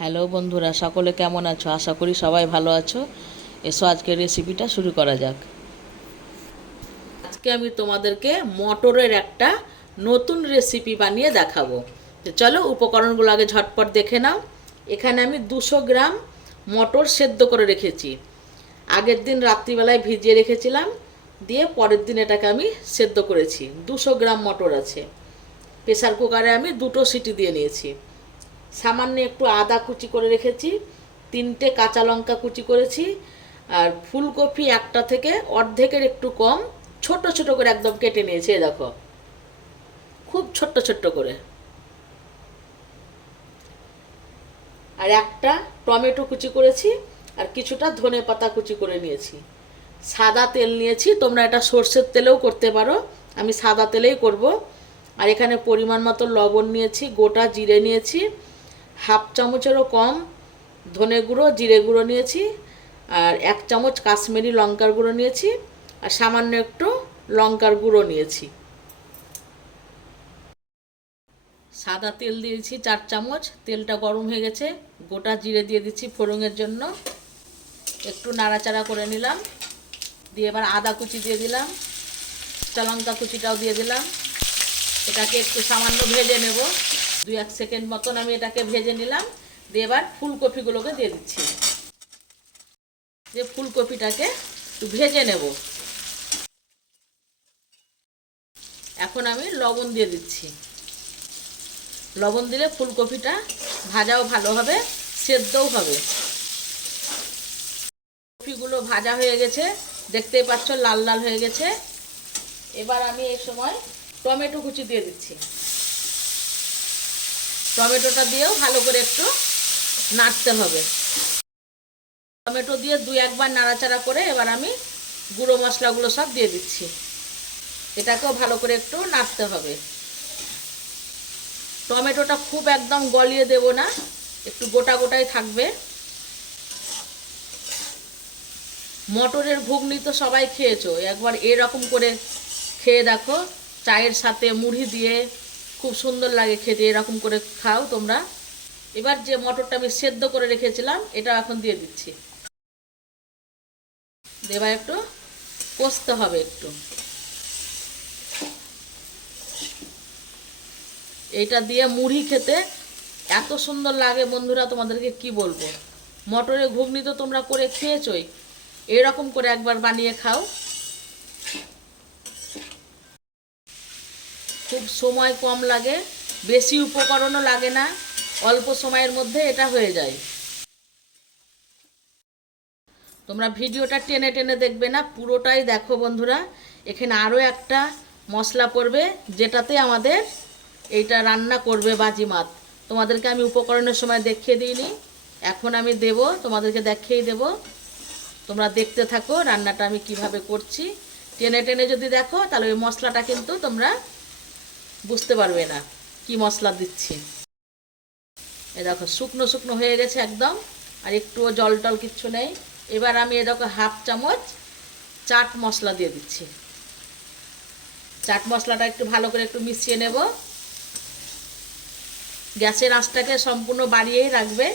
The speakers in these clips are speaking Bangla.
হ্যালো বন্ধুরা, সকলে কেমন আছো? আশা করি সবাই ভালো আছো। এসো আজকের রেসিপিটা শুরু করা যাক। আজকে আমি তোমাদেরকে মটরের একটা নতুন রেসিপি বানিয়ে দেখাবো। চলো উপকরণগুলো আগে ঝটপট দেখে নাও। এখানে আমি দুশো গ্রাম মটর সেদ্ধ করে রেখেছি। আগের দিন রাত্রিবেলায় ভিজিয়ে রেখেছিলাম, দিয়ে পরের দিন এটাকে আমি সেদ্ধ করেছি। দুশো গ্রাম মটর আছে। প্রেসার কুকারে আমি দুটো সিটি দিয়ে নিয়েছি। সামান্য একটু আদা কুচি করে রেখেছি, তিনটে কাঁচা লঙ্কা কুচি করেছি, আর ফুলকপি একটা থেকে অর্ধেকের একটু কম, ছোট ছোট করে একদম কেটে নিয়েছি দেখো। খুব ছোট্ট ছোট্ট করে। আর একটা টমেটো কুচি করেছি, আর কিছুটা ধনে পাতা কুচি করে নিয়েছি। সাদা তেল নিয়েছি, তোমরা এটা সর্ষের তেলেও করতে পারো, আমি সাদা তেলেই করব। আর এখানে পরিমাণ মতো লবণ নিয়েছি, গোটা জিরে নিয়েছি হাফ চামচেরও কম ধনে গুঁড়ো, জিরে গুঁড়ো নিয়েছি, আর এক চামচ কাশ্মীরি লঙ্কার গুঁড়ো নিয়েছি, আর সামান্য একটু লঙ্কার গুঁড়ো নিয়েছি। সাদা তেল দিয়েছি চার চামচ, তেলটা গরম হয়ে গেছে, গোটা জিরে দিয়ে দিচ্ছি ফোড়নের জন্য। একটু নাড়াচাড়া করে নিলাম, দিয়ে এবার আদা কুচি দিয়ে দিলাম লঙ্কা কুচিটাও দিয়ে দিলাম। এটাকে একটু সামান্য ভেজে নেব। দুই এক সেকেন্ড মতন আমি এটাকে ভেজে নিলাম। দিয়ে এবার ফুলকপিগুলোকে দিয়ে দিচ্ছি। দিয়ে ফুলকপিটাকে ভেজে নেব। এখন আমি লবণ দিয়ে দিচ্ছি। লবণ দিলে ফুলকপিটা ভাজাও ভালো হবে, সেদ্ধও হবে। কপিগুলো ভাজা হয়ে গেছে, দেখতেই পাচ্ছ লাল লাল হয়ে গেছে। এবার আমি এই সময় টমেটো কুচি দিয়ে দিচ্ছি। টমেটোটা দিয়েও ভালো করে একটু নাড়তে হবে। টমেটো দিয়ে দুই একবার নাড়াচাড়া করে এবার আমি গুঁড়ো মশলাগুলো সব দিয়ে দিচ্ছি। এটাকেও ভালো করে একটু নাড়তে হবে। টমেটোটা খুব একদম গলিয়ে দেব না, একটু গোটা গোটাই থাকবে। মটরের ঘুগনি তো সবাই খেয়েছো, একবার এরকম করে খেয়ে দেখো, চায়ের সাথে মুড়ি দিয়ে খুব সুন্দর লাগে খেতে, এরকম করে খাও তোমরা। এবার যে মটরটা আমি সেদ্ধ করে রেখেছিলাম, এটা এখন দিয়ে দিচ্ছি। এবার একটু কষতে হবে একটু। এটা দিয়ে মুড়ি খেতে এত সুন্দর লাগে বন্ধুরা, তোমাদেরকে কি বলব? মটরের ঘুগনি তো তোমরা করে খেয়েছই। এরকম করে একবার বানিয়ে খাও। সময় কম লাগে, বেশি উপকরণও লাগে না, অল্প সময়ের মধ্যে এটা হয়ে যায়। তোমরা ভিডিওটা টেনে টেনে দেখবে না, পুরোটাই দেখো বন্ধুরা। এখানে আরও একটা মশলা পড়বে, যেটাতে আমাদের এইটা রান্না করবে বাজিমাত। তোমাদেরকে আমি উপকরণের সময় দেখিয়ে দিইনি, এখন আমি দেব, তোমাদেরকে দেখিয়েই দেব। তোমরা দেখতে থাকো রান্নাটা আমি কীভাবে করছি। টেনে টেনে যদি দেখো, তাহলে ওই মশলাটা কিন্তু তোমরা বুঝতে পারবে না। কি মশলা দিচ্ছি? এ দেখো, শুকনো শুকনো হয়ে গেছে একদম, আর একটুও জল টল কিচ্ছু নেই। এবার আমি এ দেখো হাফ চামচ চাট মশলা দিয়ে দিচ্ছি। চাট মশলাটা একটু ভালো করে একটু মিশিয়ে নেব। গ্যাসের আঁচটাকে সম্পূর্ণ বাড়িয়েই রাখবে।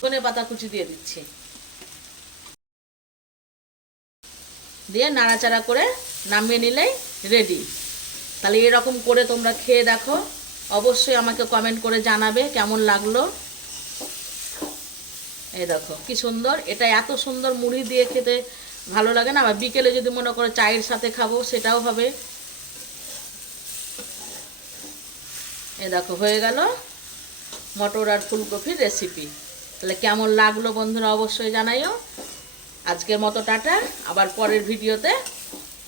ধনে পাতা কুচি দিয়ে দিচ্ছি। দিয়ে নাড়াচাড়া করে নামিয়ে নিলেই রেডি তাহলে এরকম করে তোমরা খেয়ে দেখো। অবশ্যই আমাকে কমেন্ট করে জানাবে কেমন লাগল। এই দেখো, কি সুন্দর। এটা এত সুন্দর মুড়ি দিয়ে খেতে ভালো লাগে না? আবার বিকেলে যদি মনে করো চায়ের সাথে খাব, সেটাও হবে। এ দেখো, হয়ে গেল মটর আর ফুলকপির রেসিপি তাহলে কেমন লাগল বন্ধুরা, অবশ্যই জানাইও। আজকের মতো টাটা। আবার পরের ভিডিওতে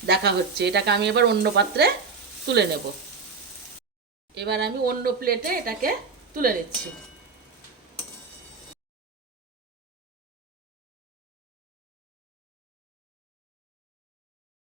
দেখা হচ্ছে। এটাকে আমি এবার অন্য পাত্রে তুলে নেব। এবার আমি অন্য প্লেটে এটাকে তুলে নিচ্ছি।